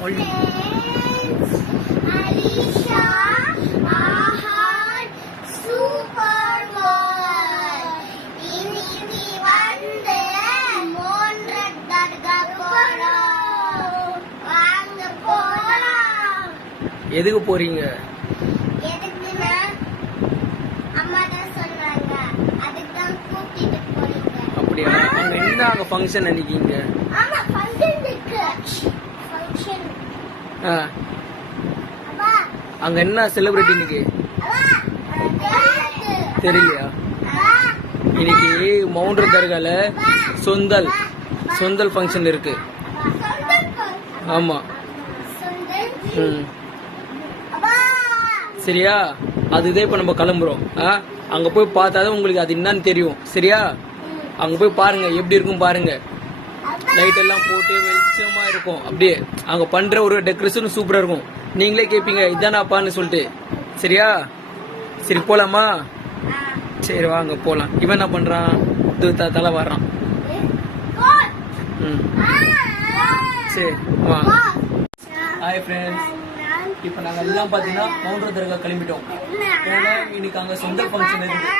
Alisha, Ahad, Super Bowl. இன்னைக்கு வந்து மோன்ரட் தர்கா போறோம். வாங்க போலாம். எதுக்கு போறீங்க? எதுக்குன்னா அம்மா தான் சொன்னாங்க. அதுக்கு தான் கூட்டிட்டு போறீங்க. அப்படியா? அங்க என்ன அங்க ஃபங்க்ஷன் நினைக்கீங்க? ஆமா ஃபங்க்ஷன் இருக்கு. ஃபங்க்ஷன். அப்பா அங்க என்ன செலிபிரிட்டி இன்னைக்கு தெரியலையா? இன்னைக்கு மவுண்ட் தர்கால சொந்தல் ஃபங்க்ஷன் இருக்கு. ஆமா. சரியா? அதுதான் இப்ப நம்ம கிளம்புறோம். அங்க போய் பார்த்தாதான் உங்களுக்கு அது என்னன்னு தெரியும். சரியா? அங்க போய் பாருங்க எப்படி இருக்கும் பாருங்க. லைட் எல்லாம் போட்டு வெளிச்சமா இருக்கும். அப்படியே அங்க பண்ற ஒரு டெக்கரேஷன் சூப்பரா இருக்கும். நீங்களே கேட்பீங்க இதானாப்பான்னு சொல்லிட்டு. சரியா? சரி போலாமா? சரி வாங்க போலாம். இவன் என்ன பண்றான்? தலை வர்றான். சரி வாங்க. ஹாய் ஃப்ரெண்ட்ஸ், இப்ப நாங்க எல்லாம் பாத்தீங்கன்னா மவுண்ட் தர்கா கிளம்பிட்டோம். ஏன்னா இன்னைக்கு அங்க சொந்த ஃபங்க்ஷன் இருக்கு.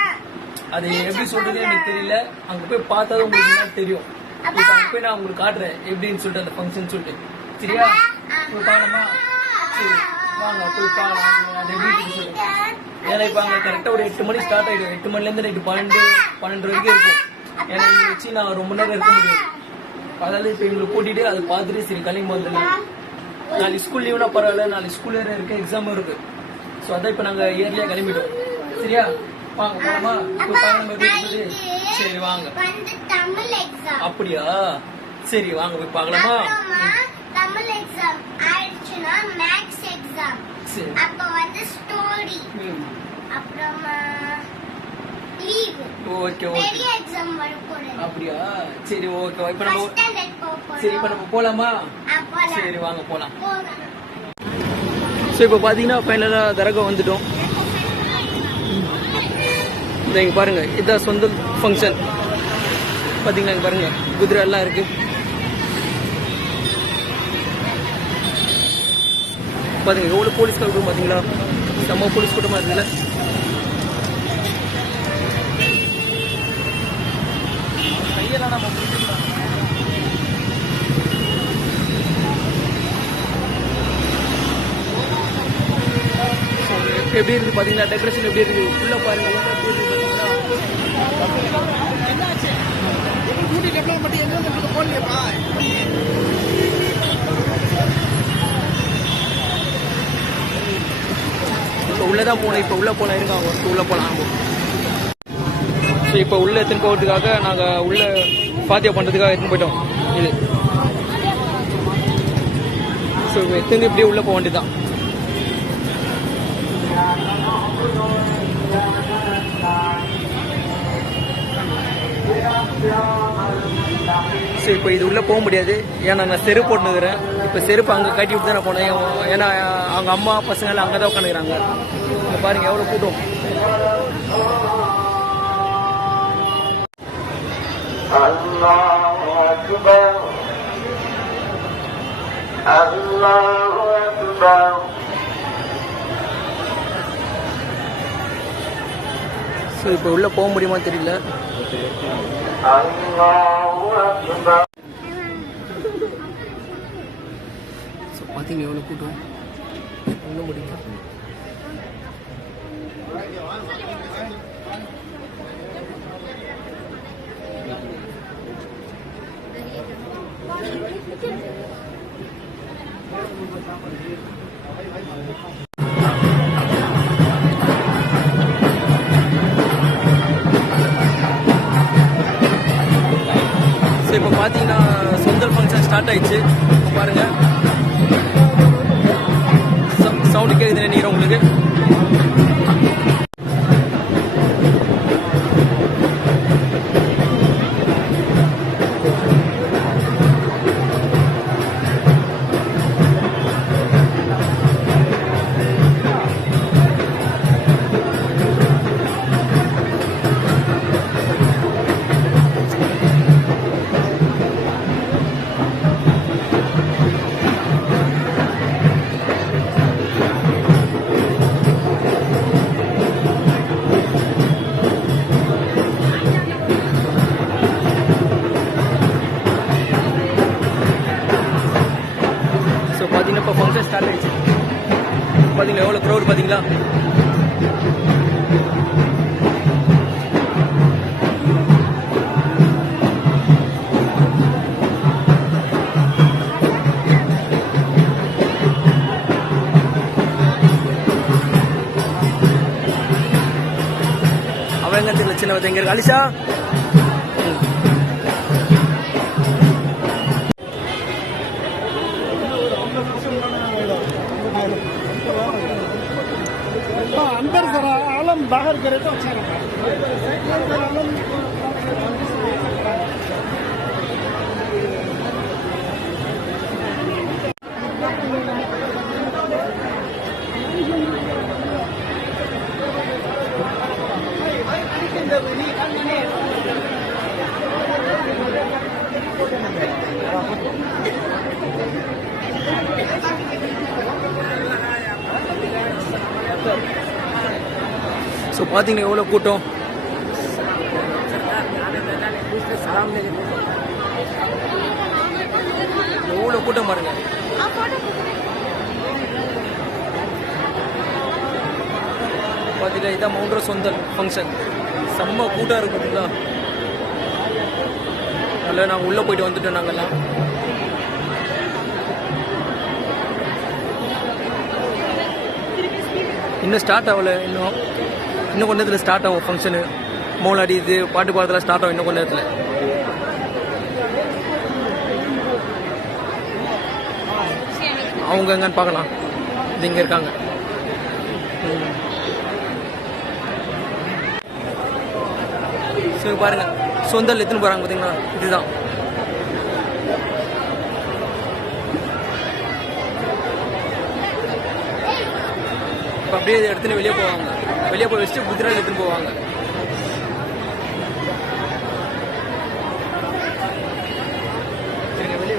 அது எப்படி சொல்றது எனக்கு தெரியல. அங்க போய் பார்த்தாதான் உங்களுக்கு என்ன தெரியும். இப்ப அங்க போய் நான் உங்களுக்கு காட்டுறேன் எப்படின்னு சொல்லிட்டு அந்த ஃபங்க்ஷன் சொல்லிட்டு. சரியா? போய் பாக்கலாமா? சரி வாங்க போய் பாக்கலாம். அது எப்படி சொல்லுங்க. ஏன்னா இப்ப அங்க கரெக்டா ஒரு 8 மணி ஸ்டார்ட் ஆயிடும். 8 மணில இருந்து நைட்டு 12 வரைக்கும் இருக்கும். ஏன்னா இங்க வச்சு நான் ரொம்ப நேரம் இருக்க முடியாது. அதாவது இப்ப எங்களுக்கு கூட்டிட்டு அதை பார்த்துட்டு சரி கிளம்பி வந்துடலாம். நாளைக்கு ஸ்கூல் லீவ்னா பரவாயில்ல. நாளைக்கு ஸ்கூல் இருக்கு, எக்ஸாமும் இருக்கு. ஸோ அதான் இப்ப நாங்க ஏர்லியா கிளம்பிட்டோம். சரியா? வாங்க போலாமா? சரி வாங்க. அப்படியா? சரி வாங்க போய் பார்க்கலாமா? தமிழ் எக்ஸாம் ஆயிடுச்சுன்னா மேத்ஸ் எக்ஸாம். சரி. அப்ப வந்து ஸ்டோரி. அப்புறமா லீவ். Okay okay. பெரிய எக்ஸாம் வரப்போகுது. அப்படியா? சரி ஓகே. இப்ப நம்ம சரி இப்ப நம்ம போலாமா? சரி வாங்க போலாம். ஸோ இப்போ பார்த்தீங்கன்னா ஃபைனலா தர்கா வந்துட்டோம். இங்க பாருங்க, இதான் சொந்த ஃபங்க்ஷன். பாத்தீங்களா? இங்க பாருங்க குதிரை எல்லாம் இருக்கு. பாத்தீங்க எவ்வளவு போலீஸ் கூட்டம் பாத்தீங்களா? செம்ம போலீஸ் கூட்டமா இருக்குல்ல. கையெல்லாம் நம்ம எப்படி இருக்கு பாத்தீங்களா? டெக்கரேஷன் எப்படி இருக்கு உள்ள பாருங்க. இப்ப உள்ளதான் போனோம். இப்ப உள்ள போலாம். இருக்காங்க உள்ள போலாம். இப்ப உள்ள எடுத்துன்னு போகிறதுக்காக நாங்க உள்ள பாத்தியா பண்றதுக்காக எடுத்துன்னு போயிட்டோம். இது எடுத்துன்னு இப்படியே உள்ள போக வேண்டியதுதான். சரி இப்போ இது உள்ள போக முடியாது. ஏன்னா நான் செருப்பு போட்டுனுக்கிறேன். இப்போ செருப்பு அங்கே கட்டி விட்டு தான் நான் போனேன். ஏன்னா அவங்க அம்மா பசங்க எல்லாம் அங்கே தான் உட்காந்துக்கிறாங்க. இங்கே பாருங்க எவ்வளோ கூட்டம். ஸோ இப்போ உள்ள போக முடியுமா தெரியல. பார்த்தீங்க எவ்வளோ கூட்டம். உள்ள முடியுமா? இப்போ பார்த்தீங்கன்னா சொந்தல் ஃபங்க்ஷன் ஸ்டார்ட் ஆயிடுச்சு. பாருங்க சவுண்டு கேட்குது நினைக்கிறேன் உங்களுக்கு. ஸோ பார்த்தீங்கன்னா இப்போ ஃபங்க்ஷன் ஸ்டார்ட் ஆயிடுச்சு. பார்த்தீங்களா எவ்வளோ க்ரௌட் பார்த்தீங்களா? அவன் எங்க தெரியல, சின்ன எங்க இருக்கு அலிஷா? अंदर जरा आलम बाहर करे तो अच्छा रहता है. ஸோ பார்த்தீங்கன்னா எவ்வளோ கூட்டம். எவ்வளோ கூட்டம் பாருங்க. பார்த்தீங்களா இதான் மவுண்ட் ரோஸ் சொந்தல் ஃபங்க்ஷன். செம்ம கூட்டம் இருக்கு பார்த்தீங்களா. நல்லா நாங்கள் உள்ளே போயிட்டு வந்துட்டோம். நாங்கள்லாம் இன்னும் ஸ்டார்ட் ஆகலை. இன்னும் கொஞ்ச நேரத்தில் ஸ்டார்ட் ஆகும் ஃபங்க்ஷனு. மோளாடி இது பாட்டு பாடத்தில் ஸ்டார்ட் ஆகும் இன்னும் கொஞ்ச நேரத்தில். அவங்க எங்கன்னு பார்க்கலாம். இது இங்கே இருக்காங்க. சரி பாருங்க, சொந்தல் எடுத்துன்னு போகிறாங்க பார்த்தீங்களா. இதுதான் இப்போ அப்படியே எடுத்துன்னு வெளியே போவாங்க. வெளியே போய் வச்சுட்டு குதிரையில் எடுத்துன்னு போவாங்க. சரிங்க, வெளியே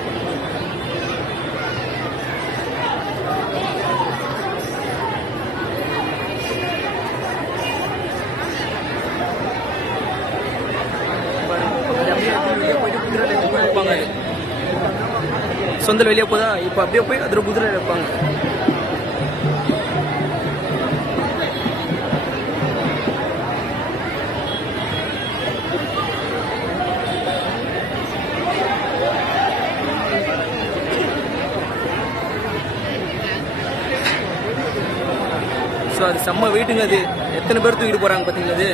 சொந்தல் வெளியே போதா. இப்போ அப்படியே போய் அதில் குதிரையில் வைப்பாங்க. ஸோ அது செம்ம வெயிட்டுங்க. அது எத்தனை பேர் தூக்கிட்டு போகிறாங்க பார்த்தீங்களா. அது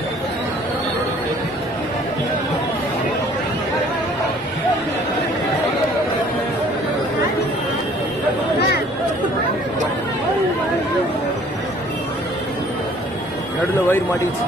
நடுவில் வயிறு மாட்டிச்சு.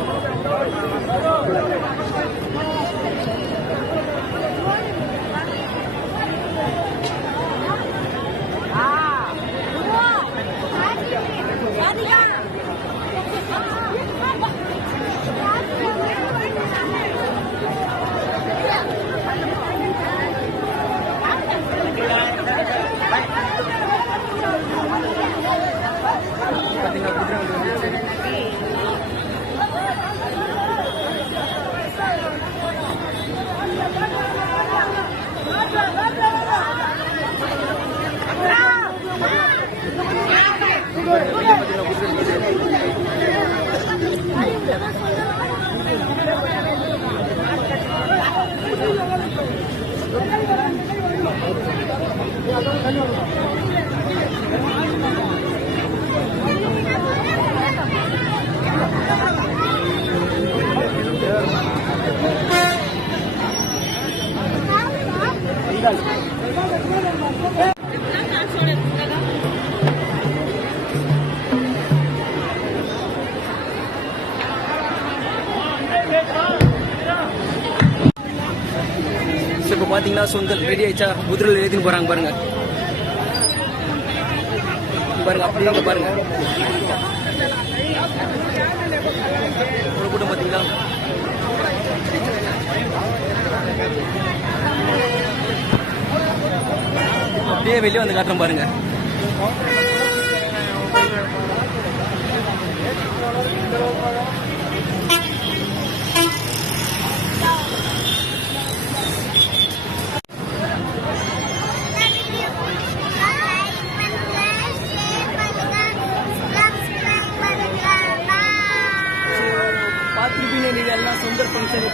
இப்போ பார்த்தீங்கன்னா சொந்தல் ரெடி ஆயிடுச்சா. குதிரையில் ஏற்றின்னு போகிறாங்க பாருங்க. பாருங்க அப்படியே பாருங்க. ஒரு கூட்டம் பார்த்தீங்களா. அப்படியே வெளியே வந்து காட்டுறோம் பாருங்க.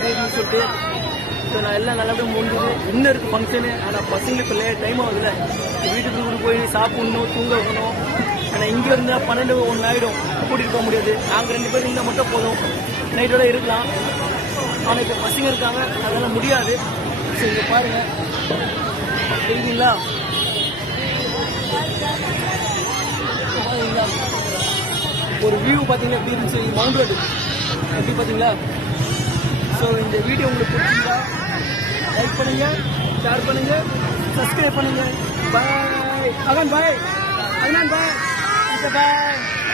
எப்படி இருக்குன்னு சொல்லிட்டு. ஸோ நான் எல்லாம் நல்லபடியாக முடிஞ்சது. இன்னும் இருக்குது ஃபங்க்ஷனு. ஆனால் பசங்களுக்கு இப்போ டைம் ஆகுதுல்ல, வீட்டுக்கு போய் சாப்பிடணும், தூங்க வைக்கணும். ஆனால் இங்கே இருந்தால் 12-1 ஆகிடும், கூட்டிகிட்டு போக முடியாது. நாங்கள் 2 பேரும் இருந்தால் மட்டும் போதும், நைட்டோட இருக்கலாம். ஆனால் இப்போ பசங்க இருக்காங்க, அதெல்லாம் முடியாது. ஸோ இங்கே பாருங்கள் தெரியுங்களா, ஒரு வியூ பார்த்தீங்கன்னா எப்படி இருந்துச்சு மவுண்ட் ரோடு எப்படி பார்த்தீங்களா. ஸோ இந்த வீடியோ உங்களுக்கு பிடிச்சிருந்தா லைக் பண்ணுங்க, ஷேர் பண்ணுங்க, சப்ஸ்கிரைப் பண்ணுங்க. பாய் அகன், பாய் அகன், பாய் பாய்.